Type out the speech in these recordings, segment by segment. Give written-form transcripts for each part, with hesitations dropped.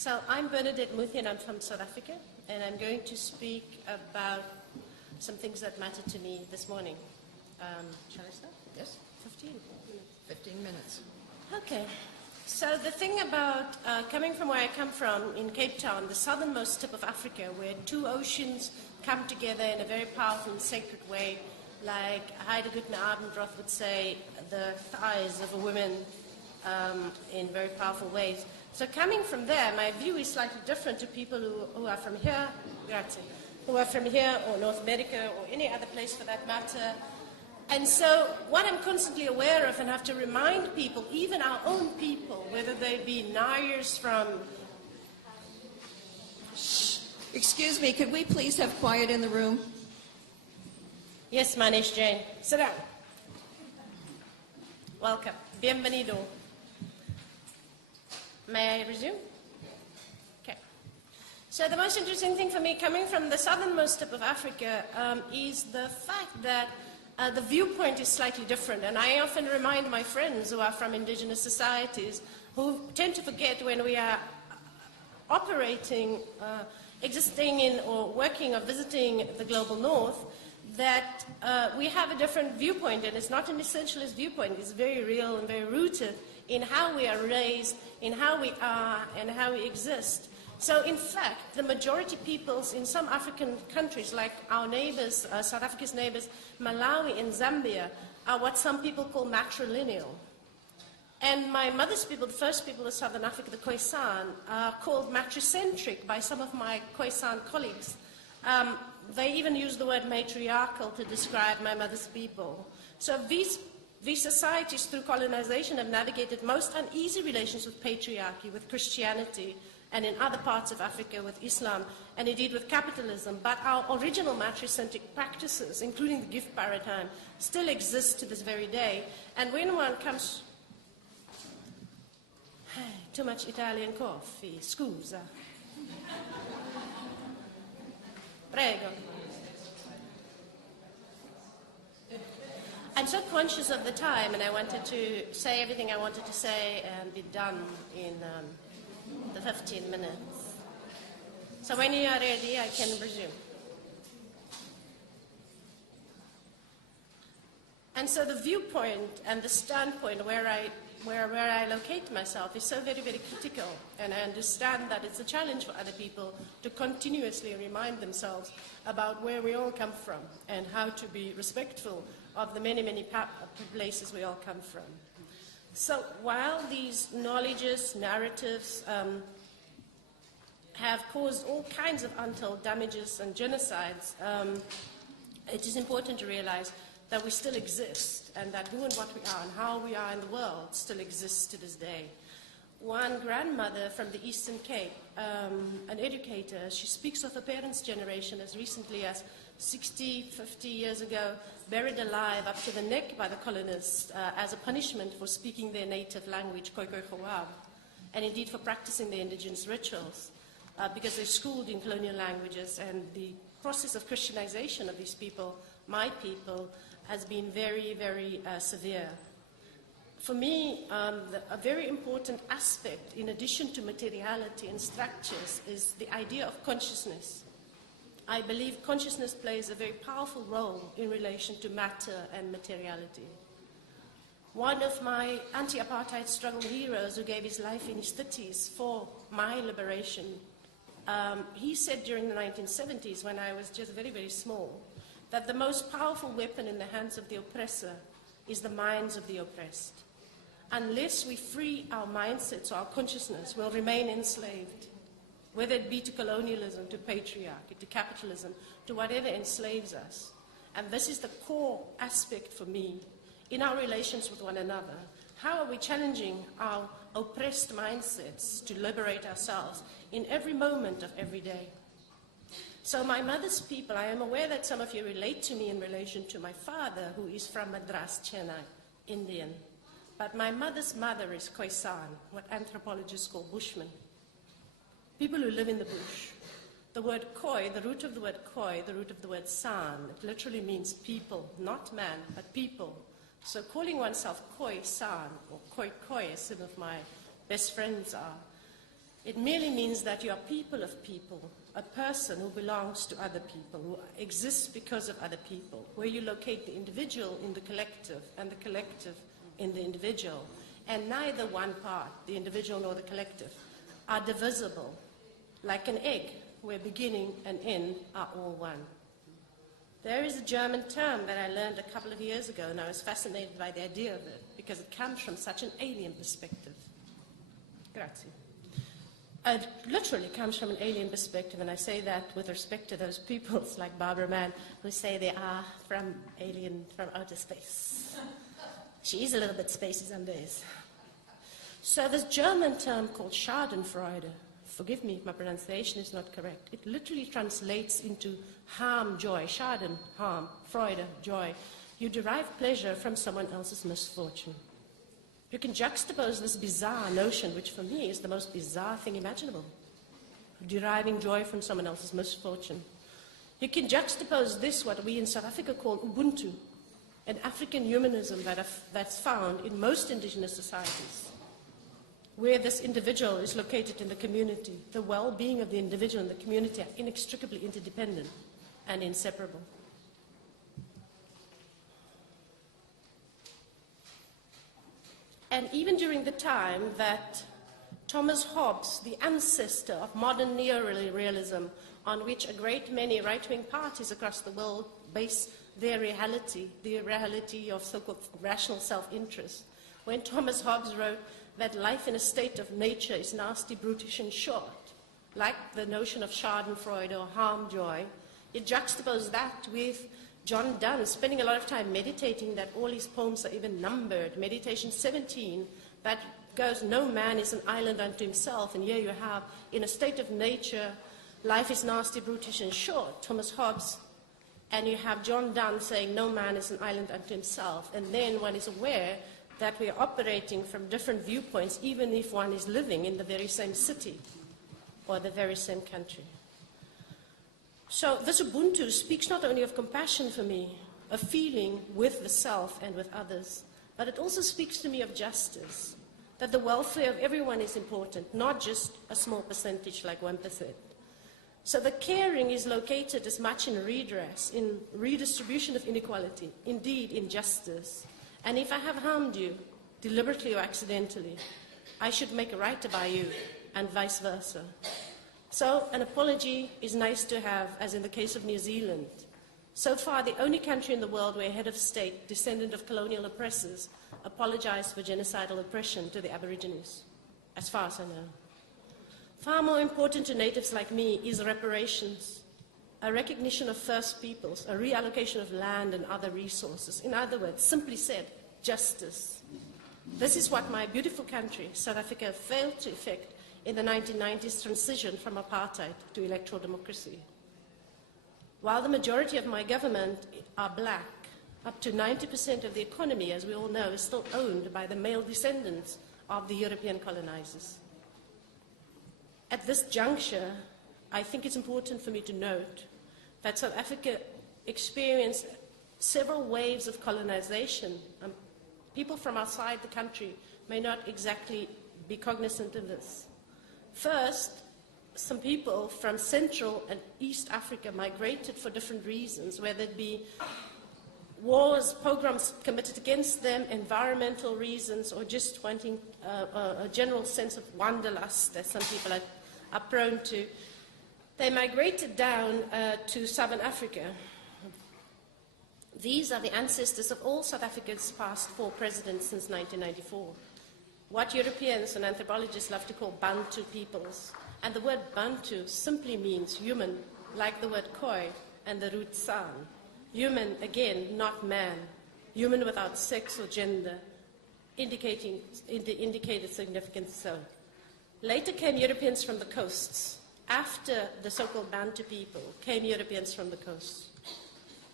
So I'm Bernedette Muthien, I'm from South Africa, and I'm going to speak about some things that matter to me this morning. Shall I start? Yes. 15 minutes. 15 minutes. Okay. So the thing about coming from where I come from in Cape Town, the southernmost tip of Africa, where two oceans come together in a very powerful and sacred way, like Heidegger Abendroth would say, the thighs of a woman in very powerful ways. So coming from there, my view is slightly different to people who are from here, who are from here or North America or any other place for that matter. And so what I'm constantly aware of and have to remind people, even our own people, whether they be Nayers from... Excuse me, could we please have quiet in the room? Yes, my name's Jane. Sit down. Welcome. Bienvenido. May I resume? Okay. So the most interesting thing for me coming from the southernmost tip of Africa is the fact that the viewpoint is slightly different. And I often remind my friends who are from indigenous societies who tend to forget when we are operating, existing in or working or visiting the global north, that we have a different viewpoint, and it's not an essentialist viewpoint. It's very real and very rooted in how we are raised, in how we are, and how we exist. So, in fact, the majority peoples in some African countries, like our neighbors, South Africa's neighbors, Malawi and Zambia, are what some people call matrilineal. And my mother's people, the first people of Southern Africa, the Khoisan, are called matricentric by some of my Khoisan colleagues. They even use the word matriarchal to describe my mother's people. So these societies, through colonization, have navigated most uneasy relations with patriarchy, with Christianity, and in other parts of Africa with Islam, and indeed with capitalism. But our original matricentric practices, including the gift paradigm, still exist to this very day. And when one comes... Too much Italian coffee, scusa. Prego. I'm so conscious of the time, and I wanted to say everything I wanted to say and be done in the 15 minutes. So when you are ready, I can resume. And so the viewpoint and the standpoint where I locate myself is so very, very critical, and I understand that it's a challenge for other people to continuously remind themselves about where we all come from and how to be respectful of the many, many places we all come from. So while these knowledges, narratives have caused all kinds of untold damages and genocides, it is important to realize that we still exist, and that who and what we are and how we are in the world still exists to this day. One grandmother from the Eastern Cape, an educator, she speaks of her parents' generation as recently as 60, 50 years ago, buried alive up to the neck by the colonists as a punishment for speaking their native language, Khoikhoi Khowab, and indeed for practicing their indigenous rituals, because they're schooled in colonial languages, and the process of Christianization of these people, my people, has been very, very severe. For me, a very important aspect, in addition to materiality and structures, is the idea of consciousness. I believe consciousness plays a very powerful role in relation to matter and materiality. One of my anti-apartheid struggle heroes who gave his life in his 30s for my liberation, he said during the 1970s, when I was just very, very small, that the most powerful weapon in the hands of the oppressor is the minds of the oppressed. Unless we free our mindsets or our consciousness, we'll remain enslaved, whether it be to colonialism, to patriarchy, to capitalism, to whatever enslaves us. And this is the core aspect for me in our relations with one another. How are we challenging our oppressed mindsets to liberate ourselves in every moment of every day? So my mother's people, I am aware that some of you relate to me in relation to my father, who is from Madras, Chennai, Indian. But my mother's mother is Khoisan, what anthropologists call Bushmen. People who live in the bush. The word Khoi, the root of the word Khoi, the root of the word San, it literally means people, not man, but people. So calling oneself Khoi San, or Khoi Khoi, as some of my best friends are, It merely means that you are people of people, a person who belongs to other people, who exists because of other people, where you locate the individual in the collective and the collective in the individual. And neither one part, the individual nor the collective, are divisible, like an egg, where beginning and end are all one. There is a German term that I learned a couple of years ago, and I was fascinated by the idea of it, because it comes from such an alien perspective. Grazie. It literally comes from an alien perspective, and I say that with respect to those peoples like Barbara Mann who say they are from outer space. She is a little bit spacey some days. So this German term called Schadenfreude, forgive me if my pronunciation is not correct, it literally translates into harm, joy, Schaden, harm, Freude, joy. You derive pleasure from someone else's misfortune. You can juxtapose this bizarre notion, which for me is the most bizarre thing imaginable, deriving joy from someone else's misfortune. You can juxtapose this, what we in South Africa call Ubuntu, an African humanism that's found in most indigenous societies, where this individual is located in the community. The well-being of the individual and the community are inextricably interdependent and inseparable. And even during the time that Thomas Hobbes, the ancestor of modern neorealism, on which a great many right-wing parties across the world base their reality, the reality of so-called rational self-interest, when Thomas Hobbes wrote that life in a state of nature is nasty, brutish, and short, like the notion of Schadenfreude or harm joy, it juxtaposed that with John Donne spending a lot of time meditating that all his poems are even numbered. Meditation 17, that goes, no man is an island unto himself, and here you have, in a state of nature, life is nasty, brutish, and short, Thomas Hobbes, and you have John Donne saying no man is an island unto himself, and then one is aware that we are operating from different viewpoints, even if one is living in the very same city or the very same country. So this Ubuntu speaks not only of compassion for me, a feeling with the self and with others, but it also speaks to me of justice, that the welfare of everyone is important, not just a small percentage like 1%. So the caring is located as much in redress, in redistribution of inequality, indeed in justice. And if I have harmed you, deliberately or accidentally, I should make a right by you, and vice versa. So an apology is nice to have, as in the case of New Zealand. So far, the only country in the world where a head of state, descendant of colonial oppressors, apologized for genocidal oppression to the Aborigines, as far as I know. Far more important to natives like me is reparations, a recognition of First Peoples, a reallocation of land and other resources. In other words, simply said, justice. This is what my beautiful country, South Africa, failed to effect in the 1990s transition from apartheid to electoral democracy. While the majority of my government are black, up to 90% of the economy, as we all know, is still owned by the male descendants of the European colonizers. At this juncture, I think it's important for me to note that South Africa experienced several waves of colonization. People from outside the country may not exactly be cognizant of this. First, some people from Central and East Africa migrated for different reasons, whether it be wars, pogroms committed against them, environmental reasons, or just wanting a general sense of wanderlust, as some people are prone to. They migrated down to Southern Africa. These are the ancestors of all South Africa's past 4 presidents since 1994. What Europeans and anthropologists love to call Bantu peoples. And the word Bantu simply means human, like the word Khoi and the root San. Human, again, not man. Human without sex or gender, indicated significance so. Later came Europeans from the coasts. After the so-called Bantu people came Europeans from the coasts.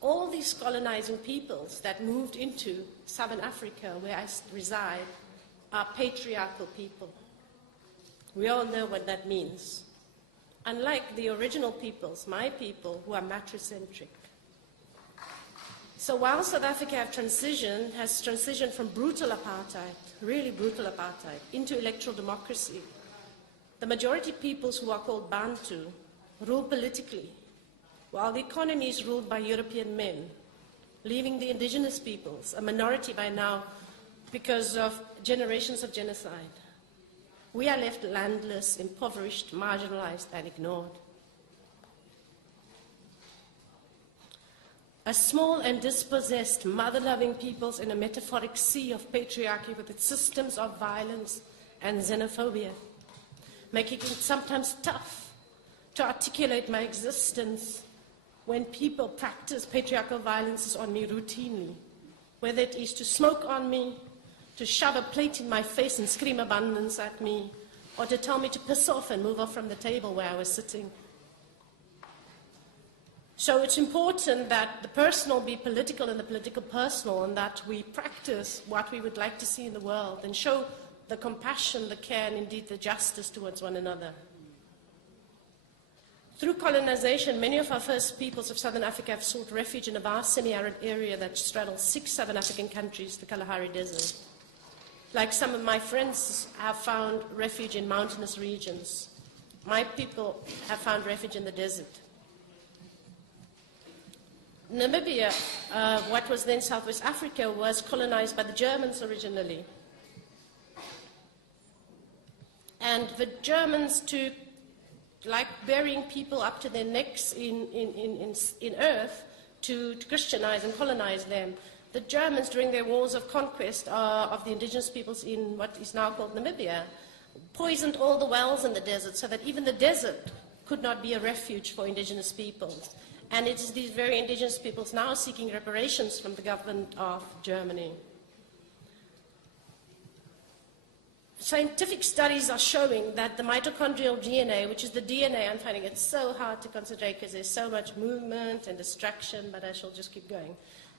All these colonizing peoples that moved into Southern Africa, where I reside, are patriarchal people. We all know what that means. Unlike the original peoples, my people, who are matricentric. So while South Africa has transitioned from brutal apartheid, really brutal apartheid, into electoral democracy, the majority peoples who are called Bantu rule politically, while the economy is ruled by European men, leaving the indigenous peoples, a minority by now because of generations of genocide. We are left landless, impoverished, marginalized, and ignored. A small and dispossessed, mother-loving peoples in a metaphoric sea of patriarchy with its systems of violence and xenophobia, making it sometimes tough to articulate my existence when people practice patriarchal violence on me routinely, whether it is to smoke on me, to shove a plate in my face and scream abundance at me, or to tell me to piss off and move off from the table where I was sitting. So it's important that the personal be political and the political personal, and that we practice what we would like to see in the world and show the compassion, the care, and indeed the justice towards one another. Through colonization, many of our first peoples of Southern Africa have sought refuge in a vast semi-arid area that straddles 6 Southern African countries, the Kalahari Desert. Like some of my friends have found refuge in mountainous regions, my people have found refuge in the desert. Namibia, what was then Southwest Africa, was colonized by the Germans originally. And the Germans took, like burying people up to their necks in earth, to Christianize and colonize them. The Germans, during their wars of conquest of the indigenous peoples in what is now called Namibia, poisoned all the wells in the desert so that even the desert could not be a refuge for indigenous peoples. And it is these very indigenous peoples now seeking reparations from the government of Germany. Scientific studies are showing that the mitochondrial DNA, which is the DNA, I'm finding it so hard to concentrate because there's so much movement and distraction, but I shall just keep going.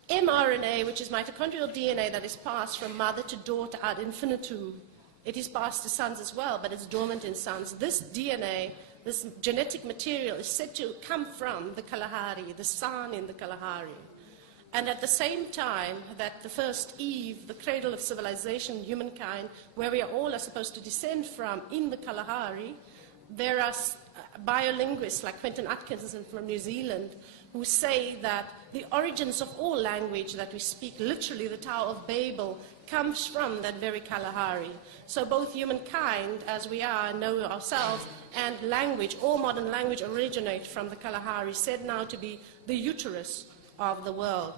mRNA, which is mitochondrial DNA that is passed from mother to daughter ad infinitum. It is passed to sons as well, but it's dormant in sons. This DNA, this genetic material, is said to come from the Kalahari, the sun in the Kalahari. And at the same time that the first Eve, the cradle of civilization, humankind, where we all are supposed to descend from in the Kalahari, there are biolinguists like Quentin Atkinson from New Zealand who say that the origins of all language that we speak, literally the Tower of Babel, comes from that very Kalahari. So both humankind, as we are, know ourselves, and language, all modern language originate from the Kalahari, said now to be the uterus of the world.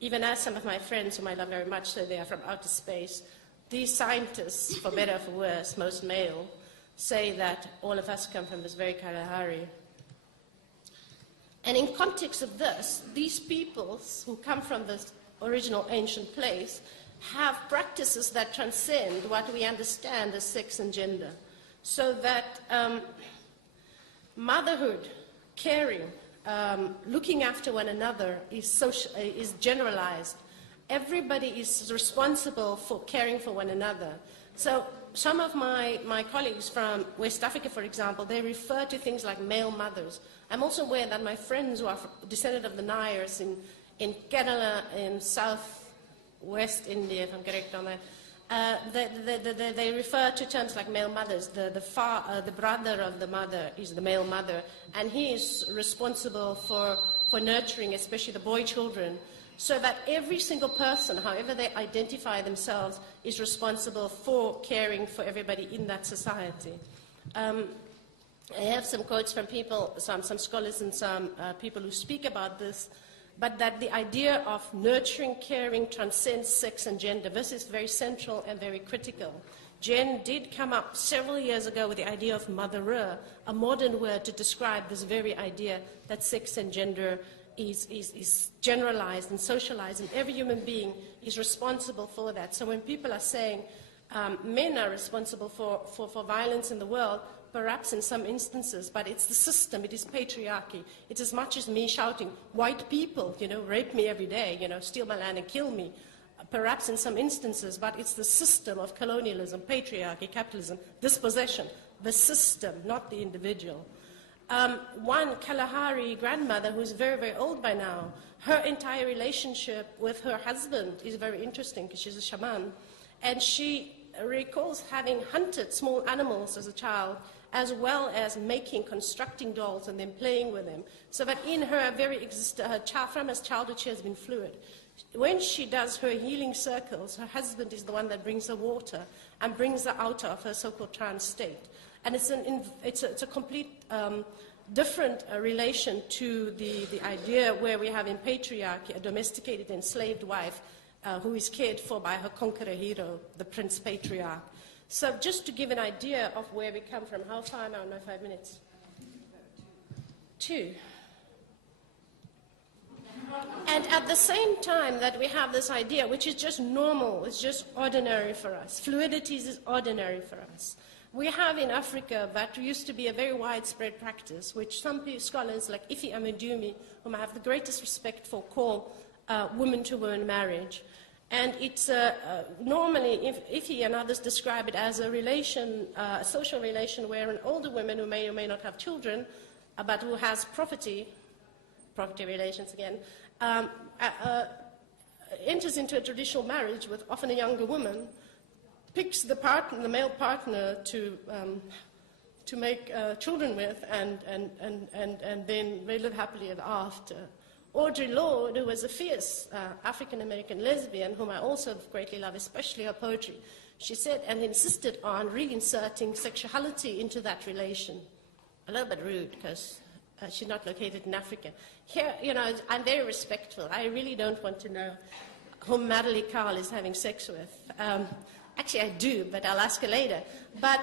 Even as some of my friends, whom I love very much, say they are from outer space, these scientists, for better or for worse, most male, say that all of us come from this very Kalahari. And in context of this, these peoples who come from this original ancient place have practices that transcend what we understand as sex and gender. So that motherhood, caring, looking after one another is generalized. Everybody is responsible for caring for one another. So some of my colleagues from West Africa, for example, they refer to things like male mothers. I'm also aware that my friends who are descended of the Nayars in Kerala, in southwest India, if I'm correct on that, they refer to terms like male mothers. The brother of the mother is the male mother, and he is responsible for nurturing, especially the boy children, so that every single person, however they identify themselves, is responsible for caring for everybody in that society. I have some quotes from people, some scholars and some people who speak about this, but that the idea of nurturing, caring transcends sex and gender. This is very central and very critical. Jen did come up several years ago with the idea of mother-er, a modern word to describe this very idea that sex and gender is generalized and socialized, and every human being is responsible for that. So when people are saying men are responsible for violence in the world, perhaps in some instances, but it's the system, it is patriarchy. It's as much as me shouting, white people, rape me every day, steal my land and kill me. Perhaps in some instances, but it's the system of colonialism, patriarchy, capitalism, dispossession, the system, not the individual. One Kalahari grandmother who's very, very old by now, her entire relationship with her husband is very interesting because she's a shaman, and she recalls having hunted small animals as a child as well as constructing dolls and then playing with them, so that in her from her childhood she has been fluid. When she does her healing circles, her husband is the one that brings her water and brings her out of her so-called trance state. And it's a complete different relation to the idea where we have in patriarchy a domesticated, enslaved wife who is cared for by her conqueror hero, the Prince Patriarch. So just to give an idea of where we come from, how far now in my 5 minutes? 2. And at the same time that we have this idea, which is just normal, it's just ordinary for us, fluidities is ordinary for us. We have in Africa that used to be a very widespread practice, which some scholars like Ife Amedumi, whom I have the greatest respect for, call woman-to-woman marriage. And it's normally, Ife and others describe it as a relation, a social relation where an older woman who may or may not have children, but who has property relations again, enters into a traditional marriage with often a younger woman, picks the male partner to make children with, and then they live happily ever after. Audre Lorde, who was a fierce African-American lesbian, whom I also greatly love, especially her poetry, she said and insisted on reinserting sexuality into that relation. A little bit rude, because she's not located in Africa. Here, I'm very respectful. I really don't want to know whom Madeline Carl is having sex with. Actually, I do, but I'll ask her later. But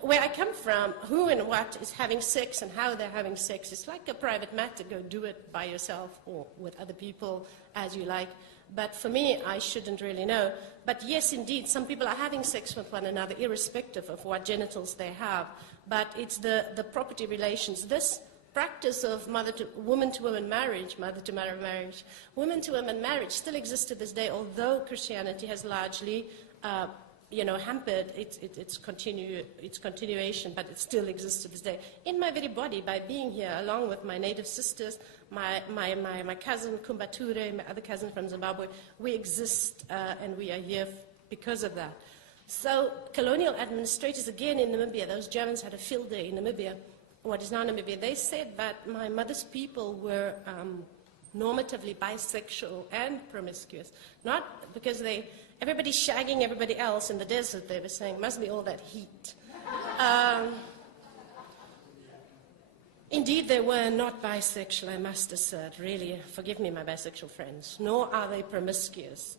where I come from, who and what is having sex and how they're having sex, it's like a private matter. Go do it by yourself or with other people as you like. But for me, I shouldn't really know. But yes, indeed, some people are having sex with one another, irrespective of what genitals they have. But it's the property relations. This practice of woman-to-woman marriage, mother-to-mother marriage, woman-to-woman marriage still exists to this day, although Christianity has largely hampered its continuation, but it still exists to this day. In my very body, by being here, along with my native sisters, my cousin Kumbature, my other cousin from Zimbabwe, we exist and we are here because of that. So colonial administrators, again in Namibia, those Germans had a field day in Namibia, what is now Namibia, they said that my mother's people were normatively bisexual and promiscuous, not because everybody's shagging everybody else in the desert, they were saying, must be all that heat. Indeed, they were not bisexual, I must assert, really. Forgive me, my bisexual friends. Nor are they promiscuous.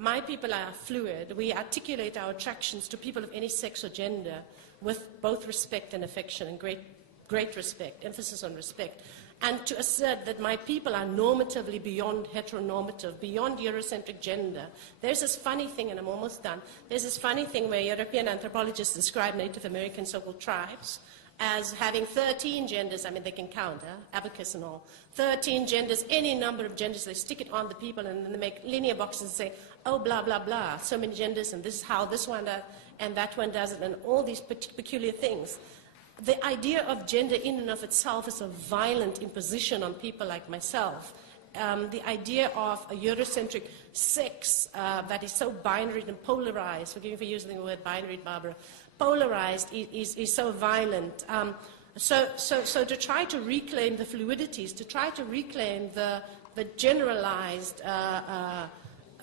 My people are fluid. We articulate our attractions to people of any sex or gender with both respect and affection, and great respect, emphasis on respect. And to assert that my people are normatively beyond heteronormative, beyond Eurocentric gender. There's this funny thing, and I'm almost done, there's this funny thing where European anthropologists describe Native American so-called tribes as having 13 genders. I mean, they can count, abacus and all. 13 genders, any number of genders. They stick it on the people, and then they make linear boxes and say, oh, blah, blah, blah, so many genders, and this is how this one does, and that one does it, and all these peculiar things. The idea of gender in and of itself is a violent imposition on people like myself. The idea of a Eurocentric sex that is so binary and polarized, forgive me for using the word binary, Barbara, polarized is so violent. So to try to reclaim the fluidities, to try to reclaim the generalized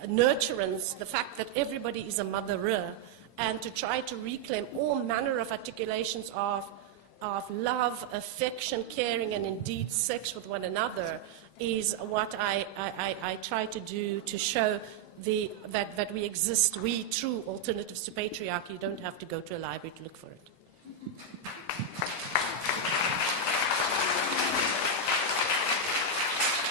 nurturance, the fact that everybody is a motherer, and to try to reclaim all manner of articulations of love, affection, caring, and indeed sex with one another is what I try to do to show that we exist, we true alternatives to patriarchy. You don't have to go to a library to look for it.